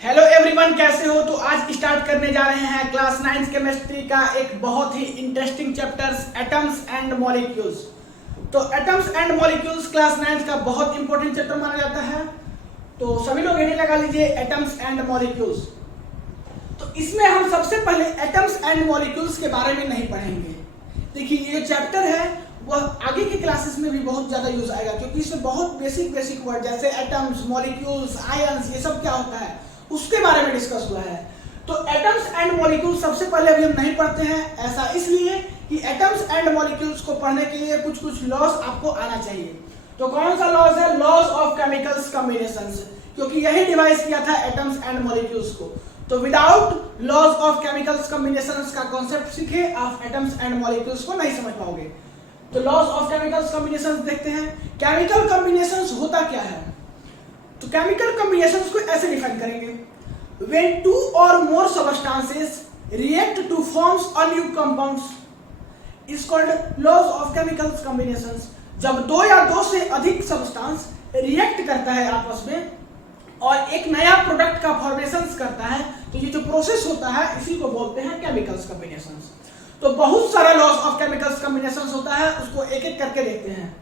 Hello everyone, कैसे हो? तो आज स्टार्ट करने जा रहे हैं क्लास 9 केमिस्ट्री का एक बहुत ही interesting chapters atoms and molecules. तो एटम्स एंड मॉलिक्यूल्स क्लास 9 का बहुत इंपॉर्टेंट चैप्टर माना जाता है। तो सभी लोग हेडिंग लगा लीजिए एटम्स एंड मॉलिक्यूल्स। तो इसमें हम सबसे पहले एटम्स एंड मॉलिक्यूल्स के बारे में नहीं पढ़ेंगे। देखिए, ये जो चैप्टर है वह आगे के क्लासेस में भी बहुत ज्यादा यूज आएगा, क्योंकि इसमें बहुत बेसिक वर्ड जैसे एटम्स, मॉलिक्यूल्स, आयंस, ये सब क्या होता है उसके बारे में डिस्कस हुआ है। तो एटम्स एंड मॉलिक्यूल्स सबसे पहले अभी हम नहीं पढ़ते हैं। ऐसा इसलिए कि एटम्स एंड मॉलिक्यूल्स को पढ़ने के लिए कुछ लॉज आपको आना चाहिए। तो कौन सा लॉज है? लॉज ऑफ केमिकल्स कॉम्बिनेशंस, क्योंकि यही डिवाइस किया था एटम्स एंड मॉलिक्यूल्स को। तो without laws of chemicals combinations का कॉन्सेप्ट सीखे आप एटम्स एंड मॉलिक्यूल्स को नहीं समझ पाओगे। तो लॉज ऑफ केमिकल्स कॉम्बिनेशंस देखते हैं। केमिकल कॉम्बिनेशंस होता क्या है? तो केमिकल कॉम्बिनेशंस को ऐसे डिफाइन करेंगे, when two or more substances react to forms a new compounds is called laws of chemical combinations। जब दो या दो से अधिक सब्सटेंस रिएक्ट करता है आपस में और एक नया प्रोडक्ट का फॉर्मेशन करता है, तो ये जो प्रोसेस होता है इसी को बोलते हैं केमिकल्स कॉम्बिनेशंस। तो बहुत सारा लॉज ऑफ केमिकल्स कॉम्बिनेशंस होता है, उसको एक एक करके देखते हैं।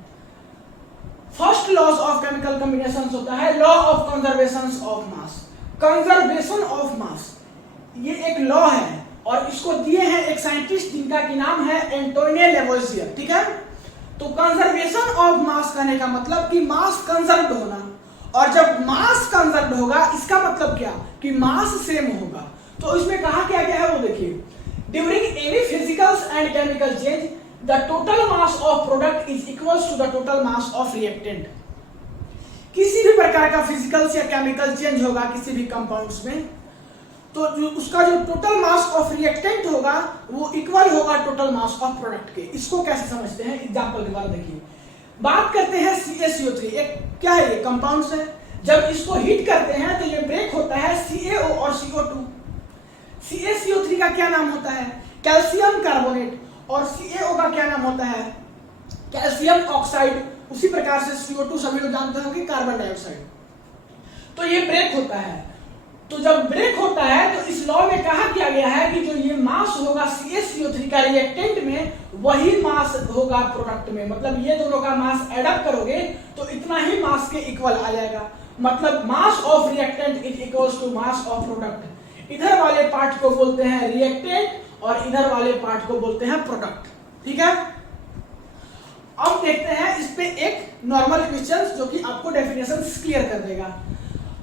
First laws of chemical combinations होता है law of conservation of mass. Conservation of mass ये एक लॉ है और इसको दिए हैं एक साइंटिस्ट जिनका की नाम है एंटोनियो लेवोइसियर। ठीक है, तो कंजर्वेशन ऑफ मास कहने का मतलब कि मास कंजर्व्ड होना, और जब मास कंजर्व्ड होगा इसका मतलब क्या कि मास सेम होगा। तो इसमें कहा क्या गया है वो देखिए, during any physical and chemical change the total mass of product is equals to the total mass of reactant। किसी भी प्रकार का फिजिकल या केमिकल चेंज होगा किसी भी कंपाउंड्स में, तो उसका जो टोटल मास ऑफ रिएक्टेंट होगा वो इक्वल होगा टोटल मास ऑफ प्रोडक्ट के। इसको कैसे समझते हैं एग्जांपल के बाद देखिए। बात करते हैं CaCO3। एक क्या है? ये कंपाउंड्स है। जब इसको हीट करते हैं तो ये ब्रेक होता है CaO और CO2। CaCO3 का क्या नाम होता है? Calcium carbonate. और CaO का क्या नाम होता है? Calcium oxide. उसी प्रकार से CO2 सभी लोग जानते होंगे कार्बन डाइऑक्साइड। तो ये ब्रेक होता है। तो जब ब्रेक होता है तो इस लॉ में कहा किया गया है कि जो ये मास होगा CaCO3 का रिएक्टेंट में वही मास होगा प्रोडक्ट में। मतलब ये दोनों का मास ऐड अप करोगे तो इतना ही मास के इक्वल आ जाएगा। मतलब mass of reactant is equals to mass of product. इधर वाले पार्ट को बोलते हैं रिएक्टेंट और इधर वाले पार्ट को बोलते हैं प्रोडक्ट। ठीक है, अब देखते हैं इस पे एक नॉर्मल क्वेश्चन जो कि आपको डेफिनेशन क्लियर कर देगा।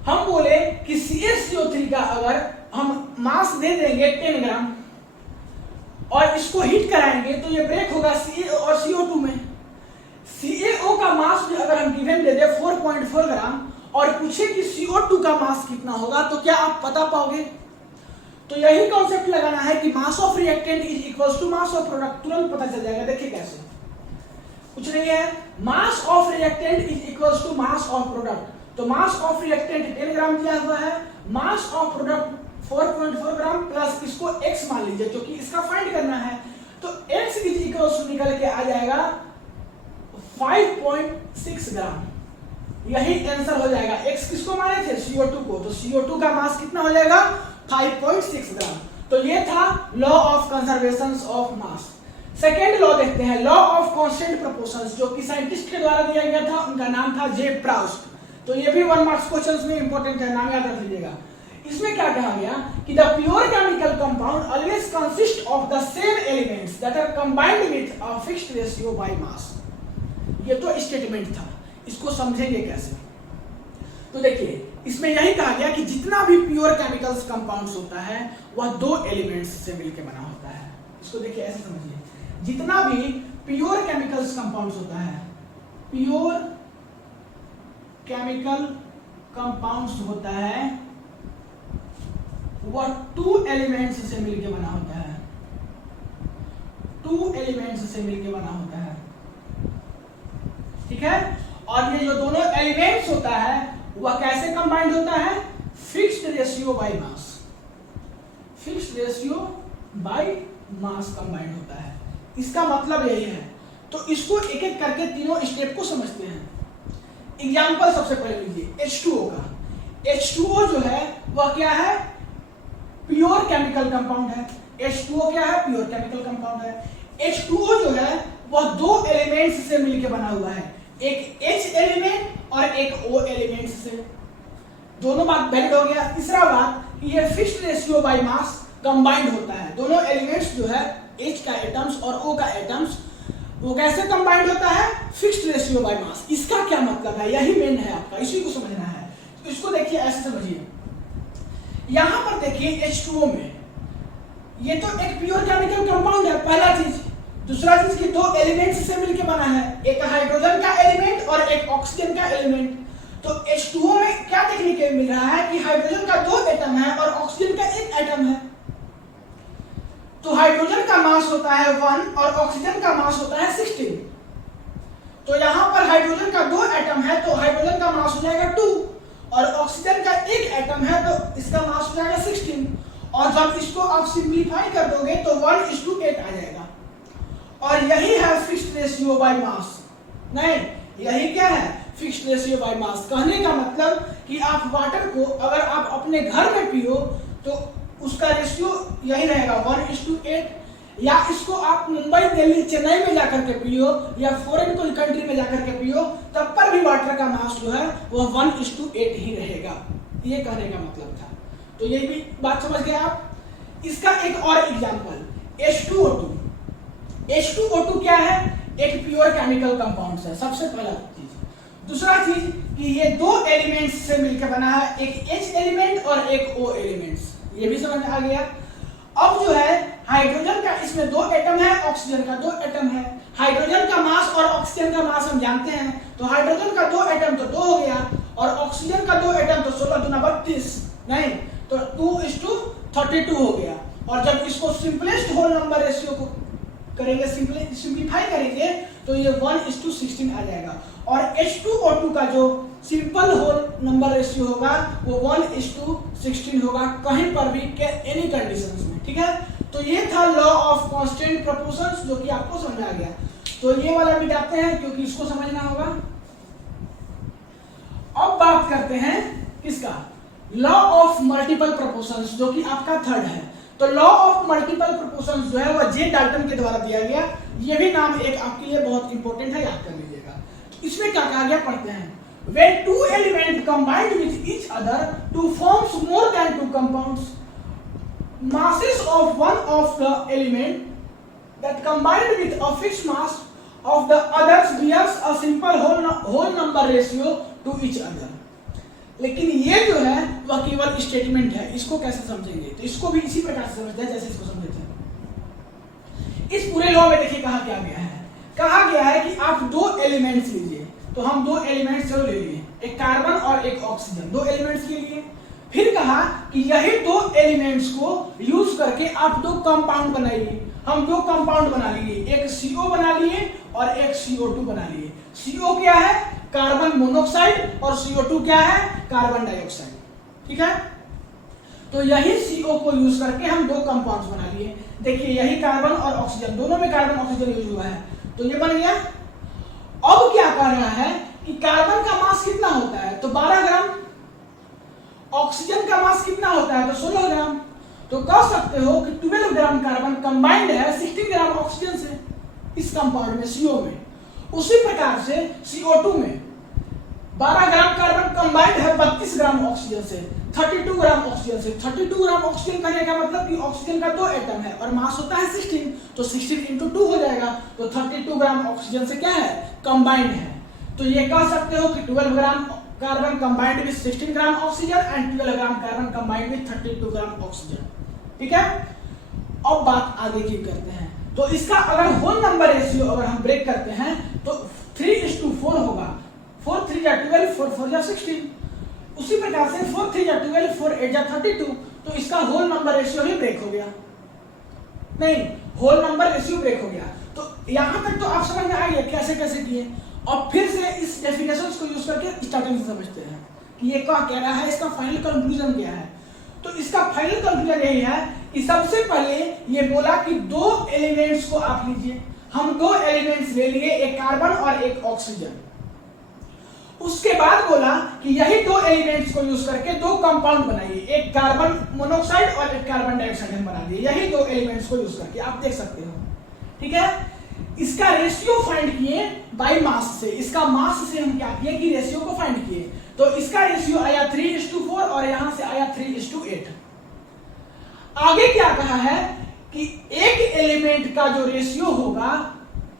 हम बोले कि CaCO3 का अगर हम मास दे देंगे 10 ग्राम और इसको हीट कराएंगे तो ये ब्रेक होगा CaO और CO2 में। CaO का मास भी अगर हम गिवन दे दे 4.4 ग्राम और पूछे कि CO2 का मास कितना होगा, तो क्या आप बता पाओगे? तो यही कॉन्सेप्ट लगाना है कि mass of reactant is equals to mass of product. तुरंत पता चल जाएगा। देखिए कैसे, कुछ नहीं है, mass of reactant is equals to mass of product. तो मास ऑफ रिएक्टेंट 10 ग्राम दिया हुआ है, mass of product 4.4 gram plus इसको x मान लीजिए क्योंकि इसका फाइंड करना है। तो x इज इक्वल्स टू निकल के आ जाएगा 5.6 ग्राम। यही आंसर हो जाएगा। x किसको माने थे? CO2 को। तो CO2 का मास कितना हो जाएगा? 5.6 ग्राम। तो ये था law of conservation of mass. Second law देखते हैं, लॉ ऑफ कांस्टेंट प्रोपोर्शंस, जो कि साइंटिस्ट के द्वारा दिया गया था। उनका नाम था जे प्राउस्ट। तो ये भी 1 मार्क्स क्वेश्चंस में इंपॉर्टेंट है, नाम याद रख लीजिएगा। इसमें क्या कहा गया कि the pure chemical compound always consist of the same elements that are combined with a fixed ratio by mass. ये तो स्टेटमेंट था, इसको समझेंगे कैसे? तो देखिए, इसमें यही कहा गया कि जितना भी प्योर केमिकल्स कंपाउंड्स होता है वह 2 एलिमेंट्स से मिलकर बना होता है। इसको देखिए ऐसे समझिए, जितना भी प्योर केमिकल्स कंपाउंड्स होता है, प्योर केमिकल कंपाउंड्स होता है वह 2 एलिमेंट्स से मिलकर बना होता है। 2 एलिमेंट्स से मिलकर बना होता है। ठीक है, और ये जो दोनों एलिमेंट्स होता है वह कैसे कंबाइंड होता है? Fixed ratio by mass. Fixed ratio by mass combined होता है। इसका मतलब यही है। तो इसको एक एक करके तीनों स्टेप को समझते हैं। एग्जांपल सबसे पहले लीजिए H2O का। H2O जो है वह क्या है, प्योर केमिकल कंपाउंड है। H2O क्या है, प्योर केमिकल कंपाउंड है। H2O जो है वह दो एलिमेंट्स से मिलकर बना हुआ है, एक H एलिमेंट और एक O एलिमेंट से। दोनों बात वैलिड हो गया। तीसरा बात कि ये fixed ratio by mass combined होता है, दोनों एलिमेंट्स जो है H का एटम्स और O का एटम्स वो कैसे कंबाइंड होता है, फिक्स्ड रेशियो बाय मास। इसका क्या मतलब है, यही मेन है आपका, इसी को समझना है। तो इसको देखिए ऐसे समझिए, यहां पर देखिए H2O में ये तो एक प्योर केमिकल कंपाउंड है, पहला चीज। दूसरा चीज कि दो एलिमेंट्स से मिलकर बना है, एक हाइड्रोजन का एलिमेंट और एक ऑक्सीजन का एलिमेंट। तो H2O में क्या देखने को मिल रहा है कि हाइड्रोजन का दो एटम है और ऑक्सीजन का एक एटम है। तो हाइड्रोजन का मास होता है 1 और ऑक्सीजन का मास होता है 16। तो यहां पर हाइड्रोजन का दो एटम है तो हाइड्रोजन का मास हो जाएगा 2 और ऑक्सीजन का एक एटम है तो इसका मास हो जाएगा 16। और जब इसको आप सिंपलीफाई कर दोगे तो 1:8 आ जाएगा। और यही है फिक्स्ड रेशियो बाय मास। नहीं, यही क्या है, फिक्स्ड रेशियो बाय मास। कहने का मतलब कि आप वाटर को अगर आप अपने घर में पियो तो उसका रेशियो यही रहेगा 1:8, या इसको आप मुंबई, दिल्ली, चेन्नई में जाकर के पियो या फॉरेन कोई कंट्री में जाकर के पियो, तब पर भी वाटर का मास जो है वह 1:8 ही रहेगा। ये कहने का मतलब था। तो ये भी बात समझ गए आप। इसका एक और एग्जांपल H2O2। H2O2 क्या है, एक प्योर केमिकल कंपाउंड है, सबसे पहला चीज। दूसरा चीज कि ये दो एलिमेंट्स से मिलकर बना है, एक H एलिमेंट और एक O एलिमेंट्स। ये भी समझ आ गया। अब जो है हाइड्रोजन का इसमें दो एटम है, ऑक्सीजन का दो एटम है। हाइड्रोजन का मास और ऑक्सीजन का मास हम जानते हैं, तो हाइड्रोजन का दो एटम तो 2 हो गया और ऑक्सीजन का दो एटम तो 16 दूना 32, नहीं तो 2:32 हो गया। और जब इसको सिंपलेस्ट होल नंबर रेशियो को करेंगे, सिंपलीफाई करेंगे तो ये 1:16 आ जाएगा। और H2O2 का जो सिंपल होल नंबर रेशियो होगा वो 1:16 होगा, कहीं पर भी एनी कंडीशंस में। ठीक है, तो ये था लॉ ऑफ कांस्टेंट प्रोपोर्शंस, जो कि आपको समझ आ गया। तो ये वाला भी डालते हैं क्योंकि इसको समझना होगा। अब बात करते हैं किसका, लॉ ऑफ मल्टीपल प्रोपोर्शंस, जो कि आपका थर्ड है। तो लॉ ऑफ मल्टीपल प्रोपोर्शंस जो है वह जे डाल्टन के द्वारा दिया गया। ये भी नाम एक आपके लिए बहुत इंपॉर्टेंट है, याद कर लीजिएगा। इसमें क्या कहा गया, पढ़ते हैं। When two elements combined with each other to form more than two compounds, masses of one of the element that combined with a fixed mass of the others bears a simple whole number ratio to each other. लेकिन ये जो है वह केवल statement है, इसको कैसे समझेंगे, तो इसको भी इसी प्रकार से समझते हैं जैसे इसको समझते हैं। इस पूरे लॉ में देखिए कहा क्या गया है, कहा गया है कि आप दो एलिमेंट्स लीजिए। तो हम दो एलिमेंट्स चलो ले लिए, एक कार्बन और एक ऑक्सीजन, दो एलिमेंट्स के लिए। फिर कहा कि यही दो एलिमेंट्स को यूज करके आप दो कंपाउंड बनाइए। हम दो कंपाउंड बना लिए, एक CO बना लिए और एक CO2 बना लिए। CO क्या है, कार्बन मोनोऑक्साइड, और CO2 क्या है, कार्बन डाइऑक्साइड। ठीक है, तो यही CO को यूज करके हम दो कंपाउंड्स बना लिए। देखिए यही कार्बन और ऑक्सीजन, दोनों में कार्बन ऑक्सीजन यूज हुआ है, तो ये बन गया। अब क्या कर रहा है कि कार्बन का मास कितना होता है, तो 12 ग्राम। ऑक्सीजन का मास कितना होता है, तो 16 ग्राम। तो कह सकते हो कि 12 ग्राम कार्बन कंबाइंड है 16 ग्राम ऑक्सीजन से इस कंपाउंड में, CO में। उसी प्रकार से CO2 में 12 ग्राम कार्बन कंबाइंड है 32 ग्राम ऑक्सीजन से, 32 ग्राम ऑक्सीजन से। 32 ग्राम ऑक्सीजन करने का मतलब कि ऑक्सीजन का दो एटम है और मास होता है 16, तो 16 × 2 हो जाएगा। तो 32 ग्राम ऑक्सीजन से क्या है, कंबाइंड है। तो ये कह सकते हो कि 12 gram carbon combined with 16 gram oxygen and 12 gram carbon combined with 32 gram oxygen. ठीक है, अब बात आगे की करते हैं। तो इसका अगर होल नंबर रेशियो अगर हम ब्रेक करते हैं तो 3:4 होगा। 4 3 जा 12, 4 4 जा 16। उसी प्रकार से 4 3 जा 12, 4 8 जा 32। तो इसका होल नंबर रेशियो ही ब्रेक हो गया, नहीं होल नंबर रेशियो ब्रेक हो गया। तो यहां तक तो आप समझ में आ गया कैसे कैसे किए। और फिर से इस डेफिनेशंस को यूज करके स्टार्टिंग से समझते हैं कि ये क्या कह रहा है, इसका फाइनल कंक्लूजन क्या है। तो इसका फाइनल कंक्लूजन यही है कि सबसे पहले ये बोला कि दो एलिमेंट्स को आप लीजिए। हम दो एलिमेंट्स ले लिए, एक कार्बन और एक ऑक्सीजन। उसके बाद बोला कि यही दो एलिमेंट्स को यूज करके दो कंपाउंड बनाइए, एक कार्बन मोनोऑक्साइड और एक कार्बन डाइऑक्साइड हम बना दिए, यही दो एलिमेंट्स को यूज करके, आप देख सकते हो। ठीक है, इसका रेशियो फाइंड किए बाय मास से, इसका मास से हम क्या किए कि रेशियो को फाइंड किए, तो इसका रेशियो आया 3:4 और यहां से आया 3:8। आगे क्या कहा है कि एक एलिमेंट का जो रेशियो होगा,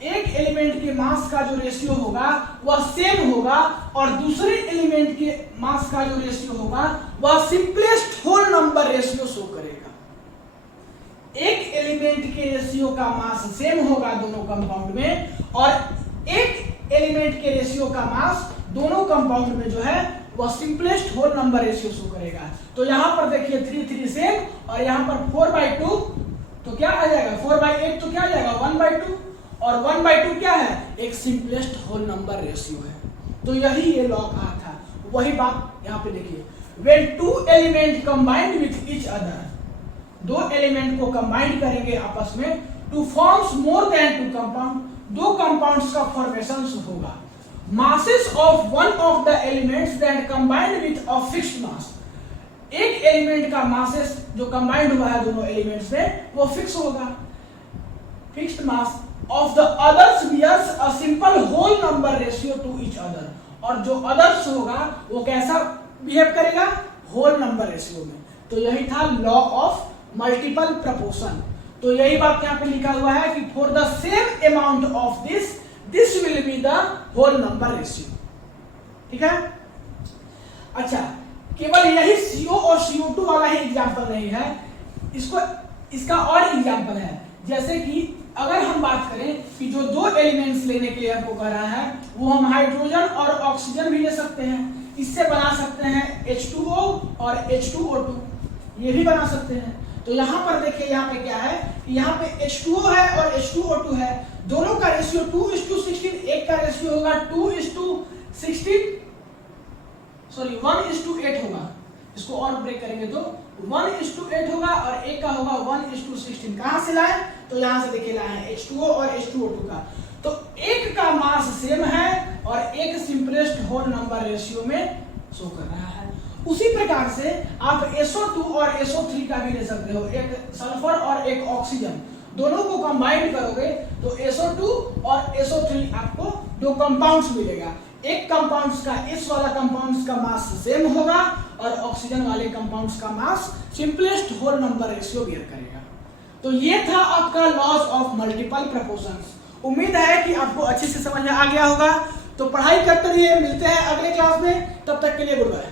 एक एलिमेंट के मास का जो रेशियो होगा वह सेम होगा और दूसरे एलिमेंट के मास का जो रेशियो होगा वह simplest whole number ratio show करेगा। एक एलिमेंट के रेशियो का मास सेम होगा दोनों कंपाउंड में और एक एलिमेंट के रेशियो का मास दोनों कंपाउंड में जो है वह simplest whole number ratio show करेगा। तो यहां पर देखिए 3 सेम और यहां पर 4/2, तो क्या आ जाएगा 4/8, तो क्या आ जाएगा 1/2 और 1/2 क्या है, एक सिंपलेस्ट होल नंबर रेशियो है। तो यही ये लॉ कहा था, वही बात यहाँ पे देखिए, when two element combined with each other, दो एलिमेंट को कंबाइन करेंगे आपस में, to forms more than two compound, दो कंपाउंड्स का फॉर्मेशन होगा। masses of one of the elements that combined with a fixed mass, एक एलिमेंट का मासेस जो कंबाइंड हुआ है दोनों एलिमेंट्स में वो फिक्स होगा, fixed mass of the others bears a simple whole number ratio to each other, और जो others होगा वो कैसा बिहेव करेगा, होल नंबर रेशियो में। तो यही था लॉ ऑफ मल्टीपल प्रपोर्शन। तो यही बात यहाँ पे लिखा हुआ है कि for the same amount of this will be the whole number ratio. ठीक है, अच्छा केवल यही CO और CO2 वाला ही एग्जाम्पल नहीं है, इसका और एग्जाम्पल है। जैसे कि अगर हम बात करें कि जो दो एलिमेंट्स लेने के लिए हमको कह रहा है वो हम हाइड्रोजन और ऑक्सीजन भी ले सकते हैं, इससे बना सकते हैं H2O और H2O2, ये भी बना सकते हैं। तो यहाँ पर देखिए यहाँ पे क्या है कि यहाँ पे H2O है और H2O2 है, दोनों का रेशियो 2:16, एक का रेशियो होगा 2:16, सॉरी 1:8 होगा, इसको और ब्रेक करेंगे तो 1:8 होगा और एक का होगा 1:16। कहां से लाए, तो यहां से देखिए लाए हैं H2O और H2O2 का। तो एक का मास सेम है और एक सिंपलेस्ट होल नंबर रेशियो में शो कर रहा है। उसी प्रकार से आप SO2 और SO3 का भी ले सकते हो, एक सल्फर और एक ऑक्सीजन, दोनों को कंबाइन करोगे तो SO2 और SO3 आपको दो कंपाउंड्स मिलेगा। एक कंपाउंड्स का, इस वाला कंपाउंड्स का मास सेम होगा और ऑक्सीजन वाले कंपाउंड्स का mass simplest whole number ratio bear करेगा। तो ये था आपका लॉज ऑफ मल्टीपल प्रपोर्शंस। उम्मीद है कि आपको अच्छे से समझ में आ गया होगा। तो पढ़ाई करते रहिए, मिलते हैं अगले क्लास में, तब तक के लिए गुड बाय।